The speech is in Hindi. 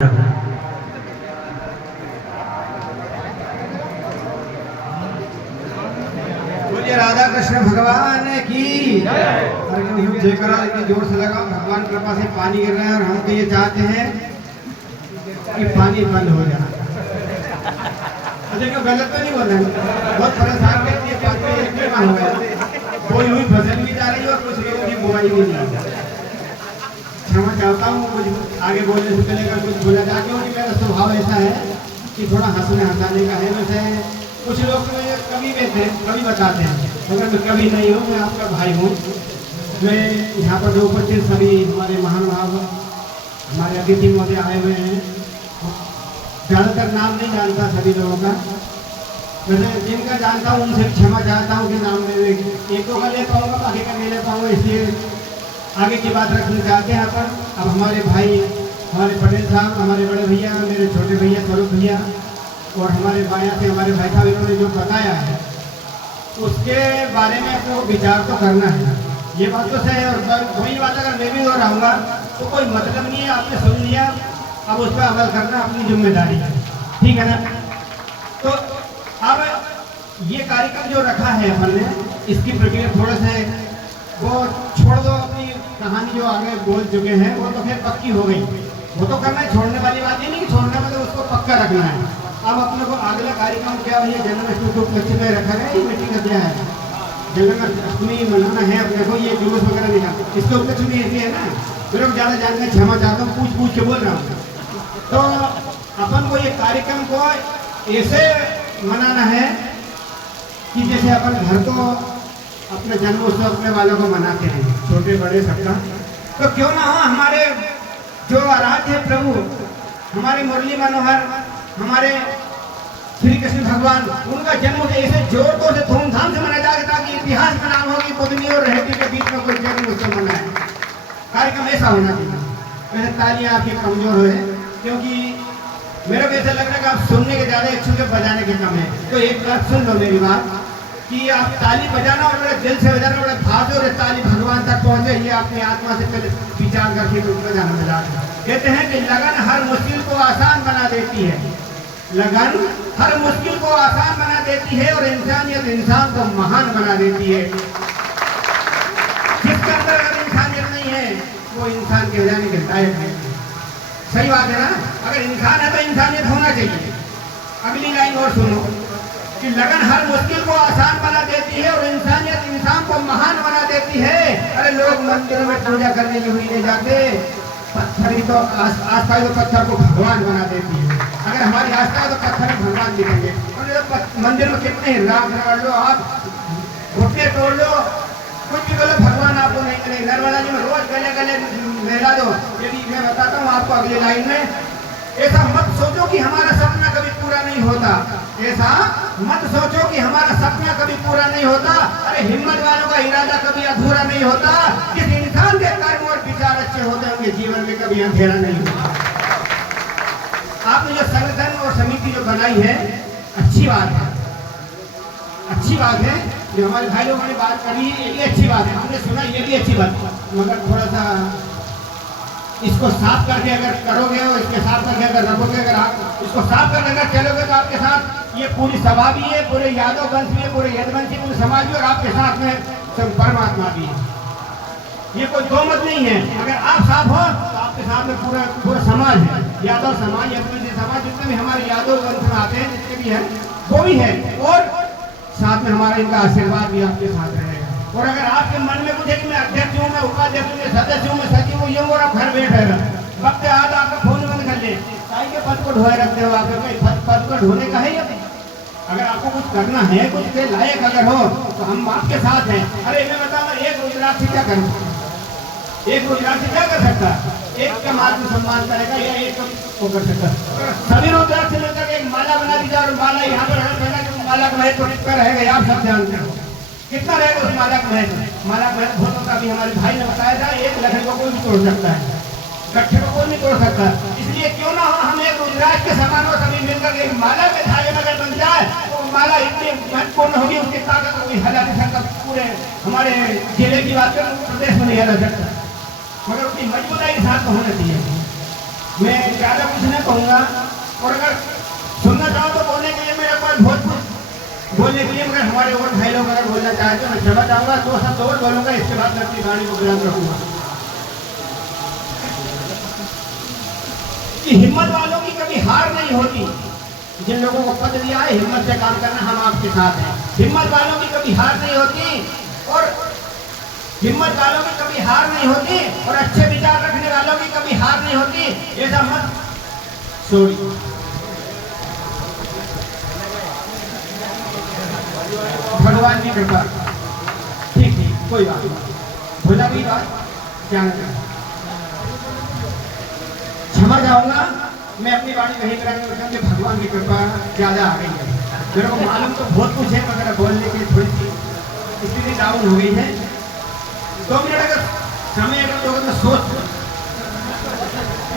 बोलिए राधा कृष्ण भगवान की जय करा। इतनी जोर से लगा, भगवान कृपा से पानी गिर रहा है और हम तो ये चाहते हैं कि पानी बंद हो जाए। क्यों गलत तो नहीं बोल रहे, बहुत परेशान करती है बात में, एक हो गया कोई हुई फसल भी जा रही है और कुछ लोगों की बुआई भी नहीं। क्षमा चाहता हूँ कुछ आगे बोलने से पहले अगर कुछ बोला जाए, क्योंकि मेरा स्वभाव ऐसा है कि थोड़ा हंसने हंसाने का है। वैसे कुछ लोग तो कभी में थे, कभी बताते हैं, मगर मैं कभी नहीं हूँ। मैं आपका भाई हूँ। मैं यहाँ पर जो उपस्थित सभी हमारे महानुभाव हमारे अतिथि महोदय आए हुए हैं, ज़्यादातर नाम नहीं जानता सभी लोगों का। वैसे जिनका जानता हूँ उनसे क्षमा चाहता हूँ कि नाम में एक दो का ले पाऊँगा, बाकी का नहीं ले पाऊँगा, इसलिए आगे की बात रखना चाहते हैं। पर अब हमारे भाई, हमारे पटेल साहब, हमारे बड़े भैया, मेरे छोटे भैया स्वरूप भैया और हमारे बाया से हमारे भाई साहब, इन्होंने जो बताया है उसके बारे में आपको विचार तो करना है। ये बात तो सही है, और वही बात अगर मैं भी दोहराऊंगा तो कोई मतलब नहीं है। आपने सुन लिया, अब उस पर अमल करना अपनी जिम्मेदारी है, ठीक है ना। तो अब ये कार्यक्रम जो रखा है अपन ने, इसकी प्रक्रिया थोड़ा सा वो छोड़ दो, अपनी कहानी जो आगे बोल चुके हैं वो तो फिर पक्की हो गई। वो तो करना है, छोड़ने वाली बात ही नहीं कि छोड़ना मतलब उसको पक्का रखना है। अब अपने को अगला कार्यक्रम क्या है, जन्माष्टमी को लक्ष्य में रखा गया, ये मीटिंग का क्या है, जन्माष्टमी मनाना है अपने को, ये जुलूस वगैरह निकाल, इसके उपलक्ष्य में ऐसी है ना। मेरे को ज़्यादा जानकर क्षमा चाहता हूँ, पूछ पूछ के बोल रहा हूँ। तो अपन को ये कार्यक्रम को ऐसे मनाना है कि जैसे अपन घर को अपने जन्मोत्सव अपने वालों को मनाते हैं, छोटे बड़े सबका। तो क्यों ना हो हमारे जो आराध्य प्रभु, हमारे मुरली मनोहर, हमारे श्री कृष्ण भगवान, उनका जन्म ऐसे जोर से धूमधाम से मनाया जाए ताकि इतिहास में नाम हो कि बुधनी और रहती के बीच में कोई जन्म उत्सव मनाए। कार्यक्रम ऐसा होना चाहिए। वैसे तालियां आपकी कमजोर हो, क्योंकि मेरे को ऐसा लग रहा है कि आप सुनने के ज़्यादा इच्छुक है, बजाने के कम है। तो एक बात सुन लो मेरी बात, कि आप ताली बजाना और बड़े दिल से बजाना, बड़े भाव और ताली भगवान तक पहुंचे, ये अपनी आत्मा से पहले विचार करके बजाना बजाते। कहते हैं कि लगन हर मुश्किल को आसान बना देती है, लगन हर मुश्किल को आसान बना देती है और इंसानियत इंसान को महान बना देती है। जिसके अंदर अगर इंसानियत नहीं है वो इंसान के बजाने के लायक है। सही बात है ना। अगर इंसान है तो इंसानियत होना चाहिए। अगली लाइन और सुनो कि लगन हर मुश्किल को आसान बना देती है और इंसानियत इंसान को महान बना देती है। अरे लोग मंदिरों में पूजा करने के लिए ले जाते, पत्थर ही तो आस्था तो पत्थर को भगवान बना देती है। अगर हमारी आस्था है तो पत्थर भगवान दिखेंगे। मंदिर में कितने राम रगड़ लो, आप घुटने तोड़ लो, कुछ भी बोलो, भगवान आपको नहीं मिलेंगे। नर्मदा जी में रोज गले गले नहला दो। यदि मैं बताता हूँ आपको अगली लाइन में, ऐसा मत सोचो कि हमारा सपना कभी पूरा नहीं होता, ऐसा मत सोचो कि हमारा सपना कभी पूरा नहीं होता। अरे हिम्मत वालों का इरादा कभी अधूरा नहीं होता। जिस इंसान के कर्म और विचार अच्छे होते हैं उनके जीवन में कभी अंधेरा नहीं होता। आपने जो संगठन और समिति जो बनाई है, अच्छी बात है, अच्छी बात है। जो हमारे भाई लोगों ने बात करी ये भी अच्छी बात है, हमने सुना ये भी अच्छी बात है। मगर थोड़ा सा इसको साफ करके अगर करोगे और इसके साफ करके अगर रखोगे, अगर आप इसको साफ करके अगर चलोगे तो आपके साथ ये पूरी सभा भी है, पूरे यादव वंश भी है, पूरे यदवंशी पूरे समाज भी, और आपके साथ में परमात्मा भी है। ये कोई दो मत नहीं है। अगर आप साफ हो तो आपके साथ में पूरा समाज है, यादव समाज, यदवंशी समाज, जितने भी हमारे यादव वंश में आते हैं, जितने भी हैं वो भी है, और साथ में हमारा इनका आशीर्वाद भी आपके साथ रहेगा। और अगर आपके मन में कुछ है कि मैं अध्यक्ष हूँ, मैं उपाध्यक्ष हूँ, मैं सदस्य हूँ, मैं सचिव हूँ, ये और आप घर बैठेगा वक्त आज आपका फोन बंद कर ले, के पद को ढोए रखते हो, आपके पद को ढोने का है या नहीं। अगर आपको कुछ करना है, कुछ के लायक अगर हो तो हम आपके साथ हैं। अरे मैं बताऊँ, एक रुद्राक्ष क्या कर सकता, एक रुद्राक्ष क्या कर सकता, एक का आत्म सम्मान करेगा या एक वो कर सकता। सभी रुद्राक्ष मिलकर एक माला बना दी जाए और माला यहाँ पर माला का महत्व कितना रहेगा आप सब जानते हो, कितना रहेगा उस माला का महत्व। माला का महत्व भोटों का भी हमारे भाई ने बताया था, एक लकड़ी को कोई भी तोड़ सकता है, गट्ठे को कोई नहीं तोड़ सकता। इसलिए क्यों ना हो हम एक रुद्राक्ष के समान हो, सभी मिलकर एक माला के धागे में अगर बन जाए तो माला इतनी महत्वपूर्ण होगी, उसकी ताकत कोई हिला नहीं सकता। पूरे हमारे जिले की बात करें, प्रदेश में नहीं हिला सकता, मगर उसकी मजबूताई के साथ होना चाहिए। मैं ज़्यादा कुछ नहीं कहूँगा, और अगर सुनना चाहो तो बोलने के लिए मेरे पास बहुत कुछ बोलने के लिए, मगर हमारे और भाई लोग अगर बोलना चाहते हो मैं क्षमा चाहूँगा, तो सब और बोलूँगा, इसके बाद मैं अपनी गाड़ी को विराम रखूँगा। कि हिम्मत वालों की कभी हार नहीं होती। जिन लोगों को पद दिया है हिम्मत से काम करना, हम आपके साथ हैं। हिम्मत वालों की कभी हार नहीं होती, और हिम्मत वालों की कभी हार नहीं होती, और अच्छे विचार रखने वालों की कभी हार नहीं होती। ऐसा मत सॉरी भगवान की कृपा। ठीक ठीक, कोई बात नहीं, भूला गई बात, क्या क्षमा चाहूंगा। मैं अपनी वाणी वहीं करूँगा कि भगवान की कृपा ज़्यादा आ गई है। मेरे को मालूम तो बहुत कुछ है, मगर बोलने की थोड़ी सी स्थिति डाउन हो गई है। 2 मिनट अगर समय अगर लोगों में सोच